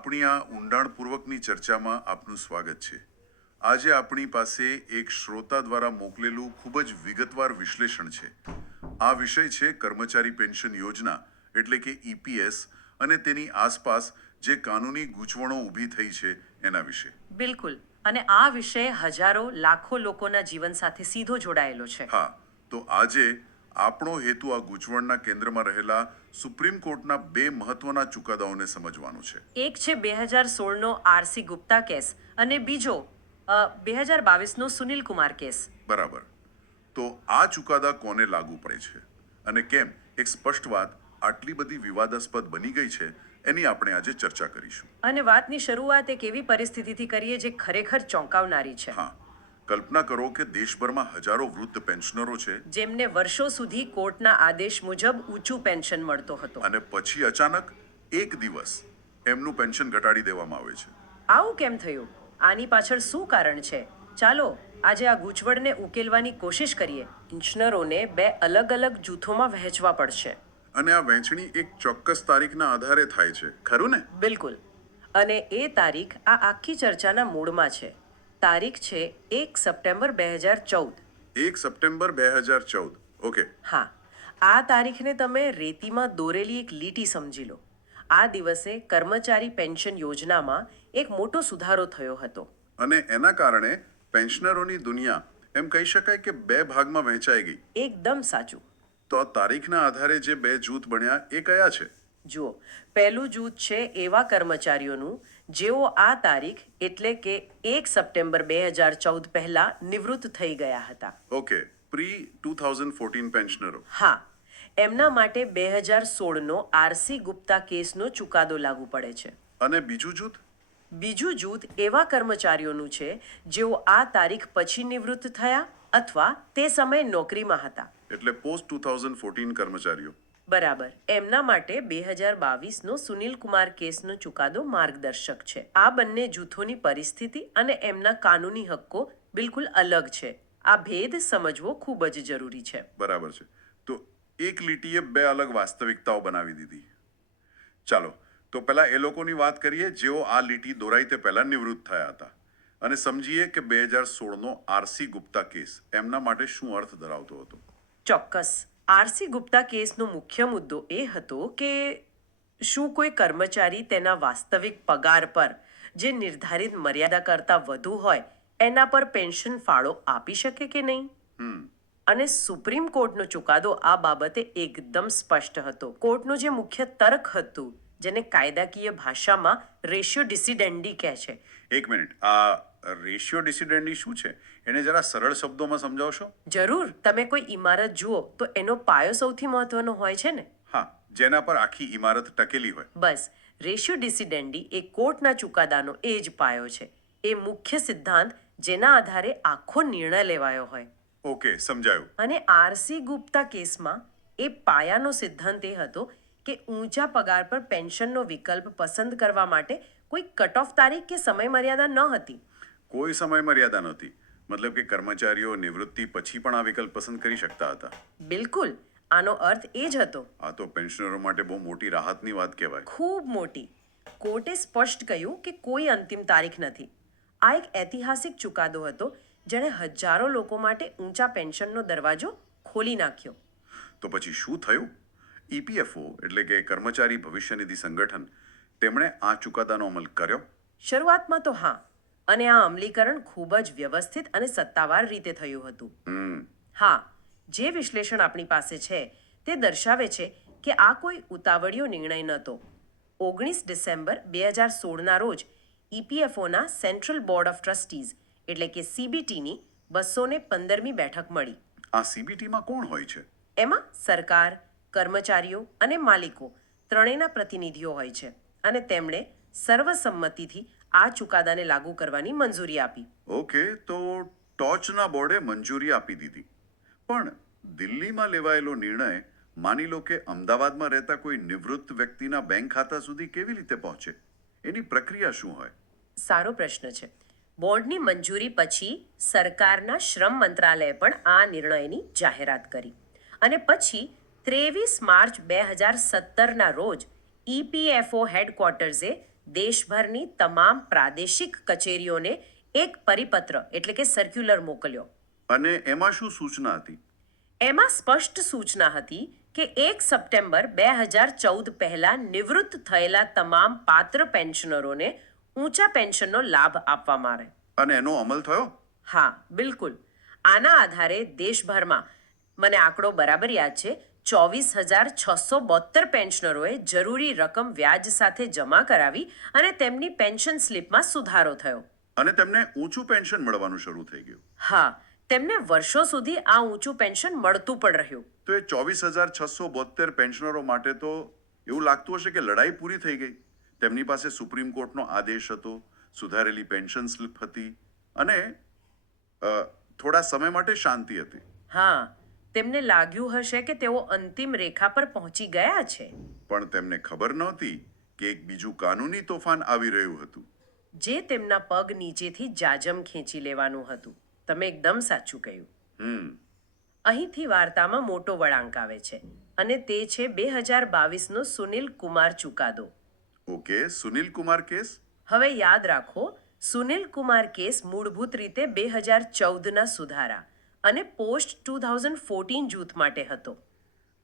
આપણી આ ઊંડાણપૂર્વકની ચર્ચામાં આપનું સ્વાગત છે. આજે આપણી પાસે એક શ્રોતા દ્વારા મોકલેલું ખૂબ જ વિગતવાર વિશ્લેષણ છે. આ વિષય છે કર્મચારી પેન્શન યોજના એટલે કે ઈપીએસ અને તેની આસપાસ જે કાનૂની ગૂંચવણો ઊભી થઈ છે એના વિશે. બિલકુલ. અને આ વિષય હજારો લાખો લોકોના જીવન સાથે સીધો જોડાયેલો છે. હા, તો આજે આપણો હેતુ આ ગૂંચવણના કેન્દ્રમાં રહેલા સુપ્રીમ કોર્ટના બે મહત્વના ચુકાદાઓને સમજવાનું છે. એક છે 2016નો આરસી ગુપ્તા કેસ અને બીજો 2022નો સુનિલ કુમાર કેસ. બરાબર. તો આ ચુકાદા કોને લાગુ પડે છે અને કેમ એક સ્પષ્ટ વાત આટલી બધી વિવાદાસ્પદ બની ગઈ છે એની આપણે આજે ચર્ચા કરીશું. અને વાતની શરૂઆત એક એવી પરિસ્થિતિથી કરીએ જે ખરેખર ચોંકાવનારી છે. હા, કલ્પના કરો કે દેશભરમાં હજારો વૃદ્ધ પેન્શનરો છે જેમને વર્ષો સુધી કોર્ટના આદેશ મુજબ ઊંચું પેન્શન મળતો હતો. અને પછી અચાનક એક દિવસ એમનું પેન્શન ઘટાડી દેવામાં આવે છે. આવું કેમ થયું? આની પાછળ શું કારણ છે? ચાલો આજે આ ગૂંચવણને ઉકેલવાની કોશિશ કરીએ. પેન્શનરોને બે અલગ અલગ જૂથોમાં વહેંચવા પડશે. અને આ વહેંચણી એક ચોક્કસ તારીખના આધારે થાય છે, ખરું ને? બિલકુલ. અને એ તારીખ આ આખી ચર્ચાના મૂળમાં છે. તારીખ છે 1 સપ્ટેમ્બર 2014. 1 સપ્ટેમ્બર 2014. ઓકે. હા, આ તારીખને તમે રેતીમાં દોરેલી એક લીટી સમજી લો. આ દિવસે કર્મચારી પેન્શન યોજનામાં એક મોટો સુધારો થયો હતો. અને એના કારણે પેન્શનરોની દુનિયા એમ કહી શકાય કે બે ભાગમાં વહેંચાઈ ગઈ. એકદમ સાચું. તો આ તારીખના આધારે જે બે જૂથ બન્યા એ કયા છે? જુઓ, પહેલું જૂથ છે એવા કર્મચારીઓનું જેઓ આ તારીખ એટલે કે 1 સપ્ટેમ્બર 2014 પહેલા નિવૃત્ત થઈ ગયા હતા. Okay, pre 2014 પેન્શનરો. હા, એમના માટે 2016નો આરસી ગુપ્તા કેસનો ચુકાદો લાગુ પડે છે. અને બીજું જૂથ? બીજું જૂથ એવા કર્મચારીઓનું છે જેઓ આ તારીખ પછી નિવૃત્ત થયા અથવા તે સમયે નોકરીમાં હતા. એટલે પોસ્ટ 2014 કર્મચારીઓ. બરાબર. એમના માટે 2022નો સુનિલ કુમાર કેસનો ચુકાદો માર્ગદર્શક છે. આ બંને જૂથોની પરિસ્થિતિ અને એમના કાનૂની હક્કો બિલકુલ અલગ છે. આ ભેદ સમજવો ખૂબ જ જરૂરી છે. બરાબર છે. તો એક લીટીએ બે અલગ વાસ્તવિકતાઓ બનાવી દીધી. ચાલો, તો પહેલા એ લોકોની વાત કરીએ જેઓ આ લીટી દોરાઈ તે પહેલા નિવૃત્ત થયા હતા અને સમજીએ કે 2016નો આરસી ગુપ્તા કેસ એમના માટે શું અર્થ ધરાવતો હતો. ચોક્કસ. આરસી ગુપ્તા કેસનો મુખ્ય મુદ્દો એ હતો કે શું કોઈ કર્મચારી તેના વાસ્તવિક પગાર પર જે નિર્ધારિત મર્યાદા કરતાં વધુ હોય એના પર પેન્શન ફાળો આપી શકે કે નહીં. અને સુપ્રીમ કોર્ટનો ચુકાદો આ બાબતે એકદમ સ્પષ્ટ હતો. કોર્ટનું જે મુખ્ય તર્ક હતું જેને કાયદાકીય ભાષામાં રેશિયો ડિસિડેન્ડી કહે છે. એક મિનિટ, આ રેશિયો ડિસિડેન્ડી શું છે એને જરા સરળ શબ્દોમાં સમજાવશો? જરૂર. તમે કોઈ ઇમારત જુઓ તો એનો પાયો સૌથી મહત્વનો હોય છે ને. હા, જેના પર આખી ઇમારત ટકેલી હોય. બસ, રેશિયો ડિસિડેન્ડી એ કોર્ટના ચુકાદાનો એ જ પાયો છે. એ મુખ્ય સિદ્ધાંત જેના આધારે આખો નિર્ણય લેવાયો હોય. ઓકે, સમજાયું. અને આરસી ગુપ્તા કેસમાં એ પાયાનો સિદ્ધાંત એ હતો કે ઊંચા પગાર પર પેન્શનનો વિકલ્પ પસંદ કરવા માટે કોઈ કટ ઓફ તારીખ કે સમય મર્યાદા ન હતી. કોઈ સમય મર્યાદા નહોતી. મતલબ કે કર્મચારીઓ નિવૃત્તિ પછી પણ આ વિકલ્પ પસંદ કરી શકતા હતા. બિલકુલ. આનો અર્થ એ જ હતો. આ તો પેન્શનરો માટે બહુ મોટી રાહતની વાત કહેવાય. ખૂબ મોટી. કોર્ટે સ્પષ્ટ કહ્યું કે કોઈ અંતિમ તારીખ નથી. આ એક ઐતિહાસિક ચુકાદો હતો જેણે હજારો લોકો માટે ઊંચા પેન્શનનો દરવાજો ખોલી નાખ્યો. તો પછી શું થયું? ઈપીએફઓ એટલે કે કર્મચારી ભવિષ્ય નિધિ સંગઠન તેમણે આ ચુકાદાનો અમલ કર્યો? શરૂઆતમાં તો હા. અને આ અમલીકરણ ખૂબ જ વ્યવસ્થિત અને સત્તાવાર રીતે થયું હતું. હા, જે વિશ્લેષણ આપણી પાસે છે તે દર્શાવે છે કે આ કોઈ ઉતાવળિયો નિર્ણય નહોતો. 19 ડિસેમ્બર 2016ના રોજ ઈપીએફઓના સેન્ટ્રલ બોર્ડ ઓફ ટ્રસ્ટીઝ એટલે કે સીબીટીની 215મી બેઠક મળી. આ સીબીટીમાં કોણ હોય છે? એમાં સરકાર, કર્મચારીઓ અને માલિકો ત્રણેયના પ્રતિનિધિઓ હોય છે અને તેમણે સર્વસંમતિથી આ ચુકાદાને લાગુ કરવાની મંજૂરી આપી. ઓકે, તો ટોચના બોર્ડે મંજૂરી આપી દીધી. પણ દિલ્હીમાં લેવાયેલો નિર્ણય માની લો કે અમદાવાદમાં રહેતા કોઈ નિવૃત્ત વ્યક્તિના બેંક ખાતા સુધી કેવી રીતે પહોંચે? એની પ્રક્રિયા શું હોય? સારો પ્રશ્ન છે. બોર્ડની મંજૂરી પછી સરકારના શ્રમ મંત્રાલયે પણ આ નિર્ણયની જાહેરાત કરી અને પછી 23 માર્ચ 2017ના રોજ ઈપીએફઓ હેડક્વાર્ટર્સે દેશભરની તમામ પ્રાદેશિક કચેરીઓને એક પરિપત્ર એટલે કે સર્ક્યુલર મોકલ્યો. અને એમાં શું સૂચના હતી? એમાં સ્પષ્ટ સૂચના હતી કે 1 સપ્ટેમ્બર 2014 પહેલા નિવૃત્ત થયેલા તમામ પાત્ર પેન્શનરોને ઊંચા પેન્શનનો લાભ આપવામાં આવે. અને એનો અમલ થયો? હા, બિલકુલ. આના આધારે દેશભરમાં, મને આંકડો બરાબર યાદ છે, 24,672 પેન્શનરોએ જરૂરી રકમ વ્યાજ સાથે જમા કરાવી અને તેમની પેન્શન સ્લીપમાં સુધારો થયો. અને તેમને ઊંચું પેન્શન મળવાનું શરૂ થઈ ગયું. હા, તેમને વર્ષો સુધી આ ઊંચું પેન્શન મળતું પણ રહ્યું. તો એ 24,672 પેન્શનરો માટે તો એવું લાગતું હશે કે લડાઈ પૂરી થઈ ગઈ. તેમની પાસે સુપ્રીમ કોર્ટનો આદેશ હતો, સુધારેલી પેન્શન સ્લીપ હતી અને થોડા સમય માટે શાંતિ હતી. હા, તેમને લાગ્યું હશે કે તેઓ અંતિમ રેખા પર પહોંચી ગયા છે. પણ તેમને ખબર નહોતી કે એક બીજું કાનૂની તોફાન આવી રહ્યું હતું. જે તેમના પગ નીચેથી જાજમ ખેંચી લેવાનું હતું. તમે એકદમ સાચું કહ્યું. અહીંથી વાર્તામાં મોટો વળાંક આવે છે અને તે છે 2022નો સુનિલ કુમાર ચુકાદો. Okay, Sunil Kumar case. હવે યાદ રાખો, સુનિલ કુમાર કેસ મૂળભૂત રીતે 2014ના સુધારા અને પોસ્ટ 2014 જૂથ માટે હતો.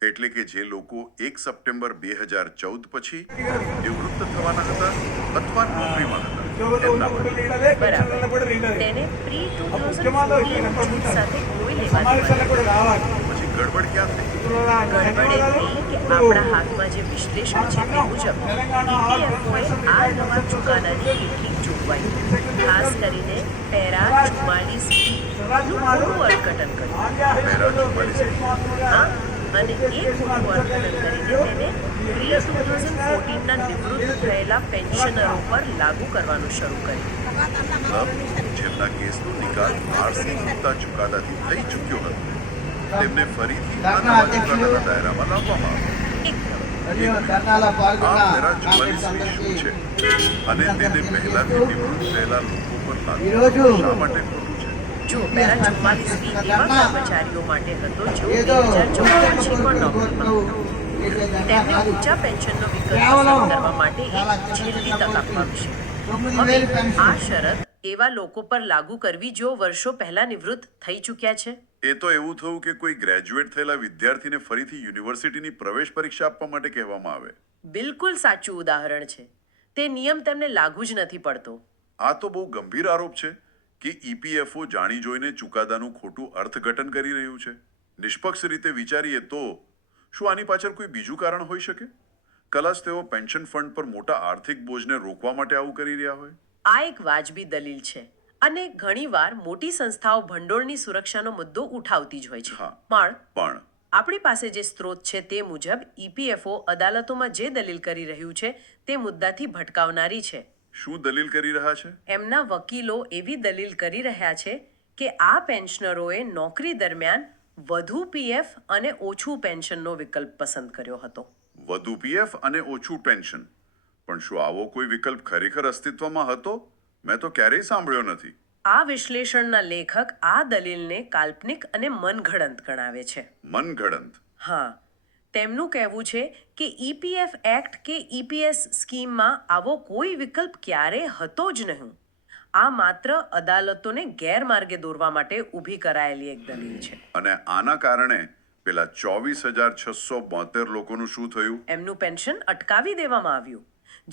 એટલે કે જે લોકો 1 સપ્ટેમ્બર 2014 પછી નિવૃત્ત થવાના હતા અથવા નોકરીમાં હતા એમના માટે. બરાબર. તેને પ્રી 2014 જૂથ સાથે કોઈ લેવાનું નથી. પછી ગડબડ ક્યાં થઈ? ગડબડ એ થઈ કે આપણા હાથમાં જે વિશ્લેષણ છે તે મુજબ EPFOએ આ નવા ચુકાદાની કેટલીક જોગવાઈ, ખાસ કરીને પેરા 44B નું પૂરું અર્થઘટન કર્યું. પહેલા 44. હા, અને એ પૂરું અર્થઘટન કરીને તેને પ્રી 2014ના નિવૃત્ત થયેલા પેન્શનરો પર લાગુ કરવાનું શરૂ કર્યું. જેમના કેસનો નિકાલ આરસી ગુપ્તા ચુકાદાથી થઈ ચૂક્યો હતો તેમને ફરીથી આ નવા ચુકાદાના દાયરામાં લાવવામાં આવ્યા. આ પેરા 44 શું છે અને તેને પહેલાથી નિવૃત્ત થયેલા લોકો પર લાગુ શા માટે ખોટું છે? જો પેરા 44B એવા કર્મચારીઓ માટે હતો જેઓ 2014 પછી પણ નોકરીમાં હતો. તેમને ઊંચા પેન્શનનો વિકલ્પ પસંદ કરવા માટે એક છેલ્લી તક આપવા વિશે. હવે આ શરત એવા લોકો પર લાગુ કરવી જેઓ વર્ષો પહેલા નિવૃત્ત થઈ ચૂક્યા છે. એ તો એવું થયું કે કોઈ ગ્રેજ્યુએટ થયેલા વિદ્યાર્થીને ફરીથી યુનિવર્સિટીની પ્રવેશ પરીક્ષા આપવા માટે કહેવામાં આવે. બિલકુલ સાચું ઉદાહરણ છે. તે નિયમ તેમને લાગુ જ નથી પડતો. આ તો બહુ ગંભીર આરોપ છે કે EPFO જાણી જોઈને ચુકાદાનું ખોટું અર્થઘટન કરી રહ્યું છે. નિષ્પક્ષ રીતે વિચારીએ તો શું આની પાછળ કોઈ બીજું કારણ હોઈ શકે? કદાચ તેઓ પેન્શન ફંડ પર મોટા આર્થિક બોજને રોકવા માટે આવું કરી રહ્યા હોય. આ એક વાજબી દલીલ છે અને ઘણીવાર મોટી સંસ્થાઓ ભંડોળની સુરક્ષાનો મુદ્દો ઉઠાવતી જ હોય છે. હા. પણ આપણી પાસે જે સ્ત્રોત છે તે મુજબ EPFO અદાલતોમાં જે દલીલ કરી રહ્યું છે તે મુદ્દાથી ભટકાવનારી છે. શું દલીલ કરી રહ્યા છે? એમના વકીલો એવી દલીલ કરી રહ્યા છે કે આ પેન્શનરોએ નોકરી દરમિયાન વધુ PF અને ઓછું પેન્શનનો વિકલ્પ પસંદ કર્યો હતો. વધુ PF અને ઓછું પેન્શન. પણ શું આવો કોઈ વિકલ્પ ખરેખર અસ્તિત્વમાં હતો? મેં તો ક્યારેય સાંભળ્યો નથી. આ વિશ્લેષણના લેખક આ દલીલને કાલ્પનિક અને મનઘડંત ગણાવે છે. મનગઢંત. હા, તેમનું કહેવું છે કે EPF એક્ટ કે EPS સ્કીમમાં આવો કોઈ વિકલ્પ ક્યારેય હતો જ નહીં. આ માત્ર અદાલતોને ગેરમાર્ગે દોરવા માટે ઊભી કરાયેલી એક દલીલ છે. અને આના કારણે પેલા 24,672 લોકોનું શું થયું? એમનું પેન્શન અટકાવી દેવામાં આવ્યું.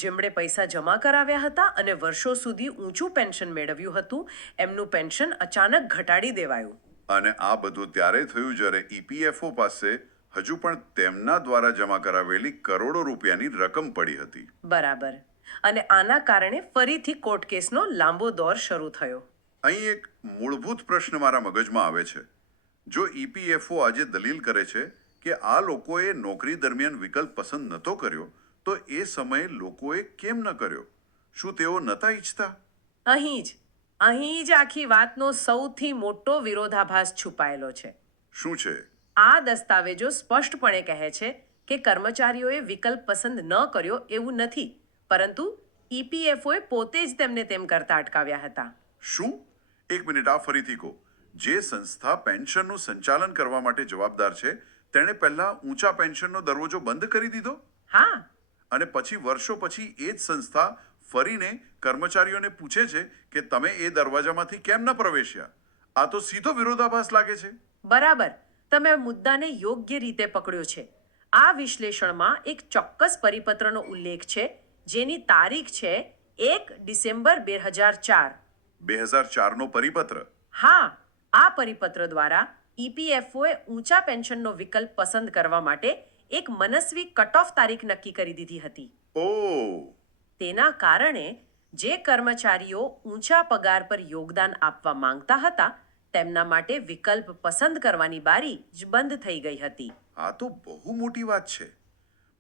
જેમણે પૈસા જમા કરાવ્યા હતા અને વર્ષો સુધી ઊંચું પેન્શન મેળવ્યું હતું, એમનું પેન્શન અચાનક ઘટાડી દેવાયું. અને આ બધું ત્યારે થયું જ્યારે EPFO પાસે હજુ પણ તેમના દ્વારા જમા કરાવેલી કરોડો રૂપિયાની રકમ પડી હતી. બરાબર. અને આના કારણે ફરીથી કોર્ટ કેસનો લાંબો દોર શરૂ થયો. અહીં એક મૂળભૂત પ્રશ્ન મારા મગજમાં આવે છે. જો EPFO આજે દલીલ કરે છે કે આ લોકોએ નોકરી દરમિયાન વિકલ્પ પસંદ નહોતો કર્યો, તો એ સમયે લોકોએ કેમ ન કર્યો? શું તેઓ નહોતા ઈચ્છતા? અહીં જ આખી વાતનો સૌથી મોટો વિરોધાભાસ છુપાયેલો છે. શું છે? આ દસ્તાવેજો સ્પષ્ટપણે કહે છે કે કર્મચારીઓએ વિકલ્પ પસંદ ન કર્યો એવું નથી, પરંતુ EPFOએ પોતે જ તેમને તેમ કરતા અટકાવ્યા હતા. શું? એક મિનિટ, આ ફરીથી કહો. જે સંસ્થા પેન્શનનું સંચાલન કરવા માટે જવાબદાર છે તેણે પહેલા ઊંચા પેન્શનનો દરવાજો બંધ કરી દીધો? હા. અને પછી વર્ષો પછી એ જ સંસ્થા ફરીને કર્મચારીઓને પૂછે છે કે તમે એ દરવાજામાંથી કેમ ન પ્રવેશ્યા. આ તો સીધો વિરોધાભાસ લાગે છે. બરાબર, તમે આ મુદ્દાને યોગ્ય રીતે પકડ્યો છે. આ વિશ્લેષણમાં એક ચોક્કસ પરિપત્રનો ઉલ્લેખ છે જેની તારીખ છે 1 ડિસેમ્બર 2004. 2004નો પરિપત્ર. હા, આ પરિપત્ર દ્વારા ઈપીએફઓએ ઊંચા પેન્શનનો વિકલ્પ પસંદ કરવા માટે એક મનસ્વી કટ ઓફ તારીખ નક્કી કરી દીધી હતી. ઓ, તેના કારણે જે કર્મચારીઓ ઊંચા પગાર પર યોગદાન આપવા માંગતા હતા તેમના માટે વિકલ્પ પસંદ કરવાની બારી જ બંધ થઈ ગઈ હતી. આ તો બહુ મોટી વાત છે.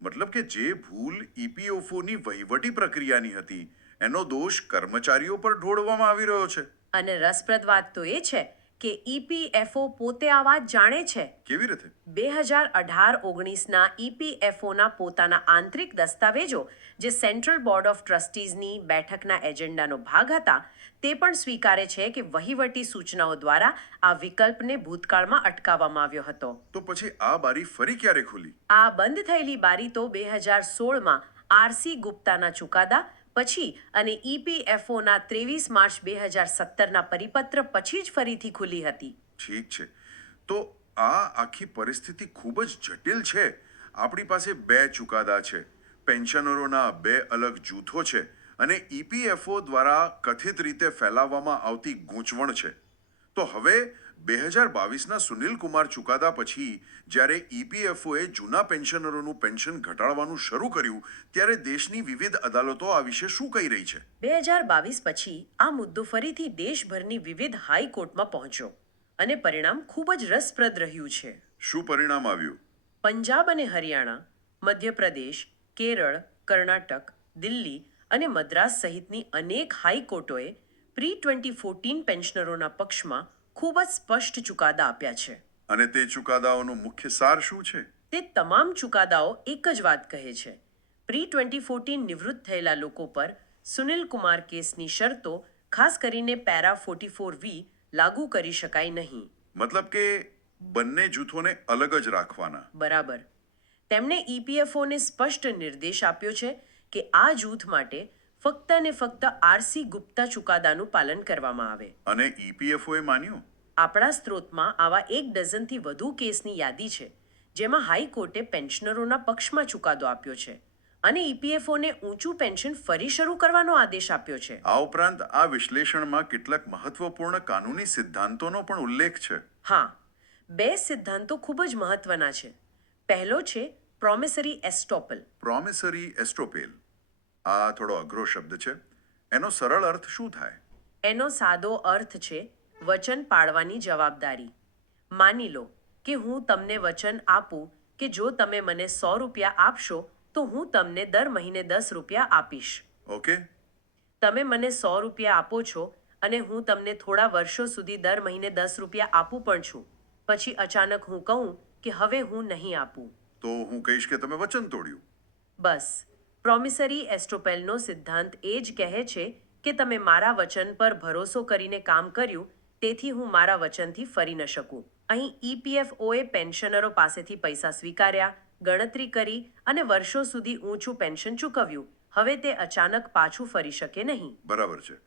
મતલબ કે જે ભૂલ ઈપીએફઓની વહીવટી પ્રક્રિયાની હતી એનો દોષ કર્મચારીઓ પર ઢોળવામાં આવી રહ્યો છે. અને રસપ્રદ વાત તો એ છે કે ઈપીએફઓ પોતે આ વાત જાણે છે. કેવી રીતે? 2018-19ના ઈપીએફઓના પોતાના આંતરિક દસ્તાવેજો જે સેન્ટ્રલ બોર્ડ ઓફ ટ્રસ્ટીઝની બેઠકના એજન્ડાનો ભાગ હતા તે પણ સ્વીકારે છે કે વહીવટી સૂચનાઓ દ્વારા આ વિકલ્પને ભૂતકાળમાં અટકાવવામાં આવ્યો હતો. તો પછી આ બારી ફરી ક્યારે ખુલી? આ બંધ થયેલી બારી તો 2016માં આરસી ગુપ્તાના ચુકાદા પછી અને ઈપીએફઓના 23 માર્ચ 2017ના પરિપત્ર પછી જ ફરીથી ખુલી હતી. ઠીક છે. તો આ આખી પરિસ્થિતિ ખૂબ જ જટિલ છે. આપણી પાસે 2 ચુકાદા છે, પેન્શનરોના 2 અલગ જૂથો છે અને ઈપીએફઓ દ્વારા કથિત રીતે ફેલાવવામાં આવતી ગૂંચવણ છે. તો હવે 2022ના સુનિલ કુમાર ચુકાદા પછી જ્યારે ઈપીએફઓએ જૂના પેન્શનરોનું પેન્શન ઘટાડવાનું શરૂ કર્યું ત્યારે દેશની વિવિધ અદાલતો આ વિશે શું કહી રહી છે? 2022 પછી આ મુદ્દો ફરીથી દેશભરની વિવિધ હાઈકોર્ટમાં પહોંચ્યો અને પરિણામ ખૂબ જ રસપ્રદ રહ્યું છે. શું પરિણામ આવ્યું? પંજાબ અને હરિયાણા, મધ્યપ્રદેશ, કેરળ, કર્ણાટક, દિલ્હી અને મદ્રાસ સહિતની અનેક હાઈકોર્ટોએ પ્રી-2014 પેન્શનરોના પક્ષમાં ખૂબ જ સ્પષ્ટ ચુકાદા આપ્યા છે. અને તે ચુકાદાઓનો મુખ્ય સાર શું છે? તે તમામ ચુકાદાઓ એક જ વાત કહે છે: પ્રી-2014 નિવૃત્ત થયેલા લોકો પર સુનિલ કુમાર કેસની શરતો, ખાસ કરીને પેરા 44V લાગુ કરી શકાય નહીં. મતલબ કે બંને જૂથોને અલગ જ રાખવાના. બરાબર. તેમણે ઈપીએફઓને સ્પષ્ટ નિર્દેશ આપ્યો છે કે આ જૂથ માટે ફક્ત ને ફક્ત આરસી ગુપ્તા ચુકાદાનું પાલન કરવામાં આવે. અને ઈપીએફઓએ માન્યું? આપણા સ્ત્રોતમાં આવા 1 ડઝનથી વધુ કેસની યાદી છે જેમાં હાઈકોર્ટે પેન્શનરોના પક્ષમાં ચુકાદો આપ્યો છે અને ઈપીએફઓને ઊંચું પેન્શન ફરી શરૂ કરવાનો આદેશ આપ્યો છે. આ ઉપરાંત આ વિશ્લેષણમાં કેટલાક મહત્વપૂર્ણ કાનૂની સિદ્ધાંતોનો પણ ઉલ્લેખ છે. હા, 2 સિદ્ધાંતો ખૂબ જ મહત્વના છે. પહેલો છે પ્રોમિસરી એસ્ટોપલ. પ્રોમિસરી એસ્ટ્રોપેલ. આ થોડો અઘરો શબ્દ છે. એનો સરળ અર્થ શું થાય? એનો સાદો અર્થ છે વચન પાળવાની જવાબદારી. માની લો કે હું તમને વચન આપું કે જો તમે મને 100 રૂપિયા આપશો તો હું તમને દર મહિને 10 રૂપિયા આપીશ. ઓકે. તમે મને 100 રૂપિયા આપો છો અને હું તમને થોડા વર્ષો સુધી દર મહિને 10 રૂપિયા આપું પણ છું. પછી અચાનક હું કહું કે હવે હું નહીં આપું. તો હું કહીશ કે તમે વચન તોડ્યું. બસ, પ્રોમિસરી એસ્ટ્રોપેલનો સિદ્ધાંત એ જ કહે છે કે તમે મારા વચન પર ભરોસો કરીને કામ કર્યું તેથી હું મારા વચનથી ફરી ન શકું. અહીં ઈપીએફઓએ પેન્શનરો પાસેથી પૈસા સ્વીકાર્યા, ગણતરી કરી અને વર્ષો સુધી ઊંચું પેન્શન ચૂકવ્યું. હવે તે અચાનક પાછું ફરી શકે નહીં. બરાબર છે.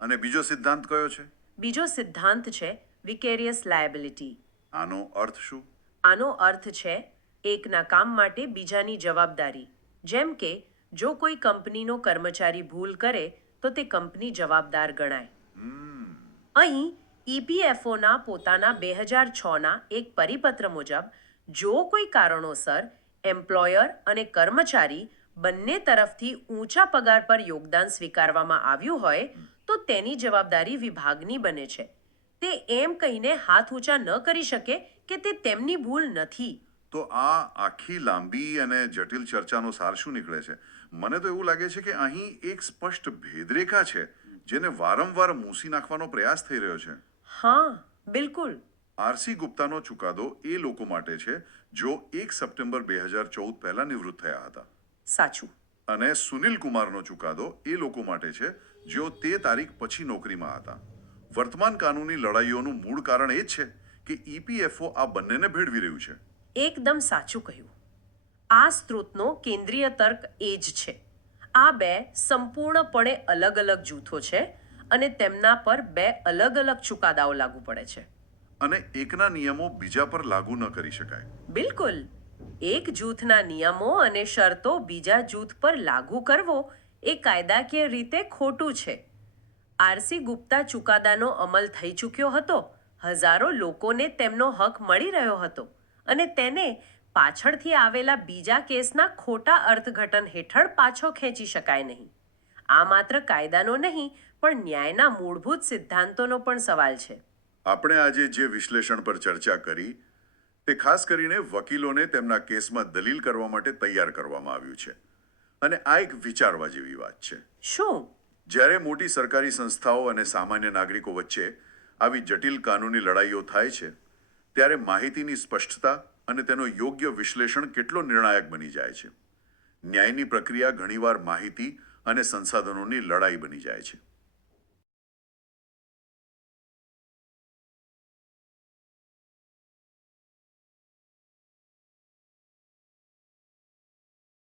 અને બીજો સિદ્ધાંત કયો છે? બીજો સિદ્ધાંત છે વિકેરિયસ લાયબિલિટી. આનો અર્થ શું? આનો અર્થ છે એકના કામ માટે બીજાની જવાબદારી. જેમ કે જો કોઈ કંપનીનો કર્મચારી ભૂલ કરે તો તે કંપની જવાબદાર ગણાય. અહીં ઈપીએફઓના પોતાના 2006ના એક પરિપત્ર મુજબ જો કોઈ કારણોસર એમ્પ્લોયર અને કર્મચારી બંને તરફથી ઊંચા પગાર પર યોગદાન સ્વીકારવામાં આવ્યું હોય તો તેની જવાબદારી વિભાગની બને છે. તે એમ કહીને હાથ ઊંચા ન કરી શકે કે તે તેમની ભૂલ નથી. તો આ આખી લાંબી અને જટિલ ચર્ચાનો સાર શું નીકળે છે? મને તો એવું લાગે છે કે અહીં એક સ્પષ્ટ ભેદરેખા છે જેને વારંવાર મૂસી નાખવાનો પ્રયાસ થઈ રહ્યો છે. હા, બિલકુલ. આરસી ગુપ્તાનો ચુકાદો એ લોકો માટે છે જો 1 સપ્ટેમ્બર 2014 પહેલા નિવૃત્ત થયા હતા. સાચું. અને સુનિલ કુમારનો ચુકાદો એ લોકો માટે છે જેઓ તે તારીખ પછી નોકરીમાં હતા. વર્તમાન કાનૂની લડાઈઓનું મૂળ કારણ એ જ છે કે ઈપીએફઓ આ બંનેને ભેળવી રહ્યું છે. એકદમ સાચું કહ્યું. આ સ્ત્રોતનો કેન્દ્રીય તર્ક એ જ છે. આ બે સંપૂર્ણપણે અલગ અલગ જૂથો છે અને તેમના પર બે અલગ અલગ ચુકાદાઓ લાગુ પડે છે. અને એકના નિયમો બીજા પર લાગુ ન કરી શકાય. બિલકુલ. એક જૂથના નિયમો અને શરતો બીજા જૂથ પર લાગુ કરવો એ કાયદાકીય રીતે ખોટું છે. આરસી ગુપ્તા ચુકાદાનો અમલ થઈ ચૂક્યો હતો. હજારો લોકોને તેમનો હક મળી રહ્યો હતો અને તેને પાછળથી આવેલા બીજા કેસના ખોટા અર્થઘટન હેઠળ પાછો ખેંચી શકાય નહીં. આ માત્ર કાયદાનો નહીં પણ ન્યાયના મૂળભૂત સિદ્ધાંતોનો પણ સવાલ છે. આપણે આજે જે વિશ્લેષણ પર ચર્ચા કરી તે ખાસ કરીને વકીલોને તેમના કેસમાં દલીલ કરવા માટે તૈયાર કરવામાં આવ્યું છે. અને આ એક વિચારવા જેવી વાત છે. શું? જ્યારે મોટી સરકારી સંસ્થાઓ અને સામાન્ય નાગરિકો વચ્ચે આવી જટિલ કાનૂની લડાઈઓ થાય છે ત્યારે માહિતીની સ્પષ્ટતા અને તેનો યોગ્ય વિશ્લેષણ કેટલો નિર્ણાયક બની જાય છે. ન્યાયની પ્રક્રિયા ઘણીવાર માહિતી અને સંસાધનોની લડાઈ બની જાય છે.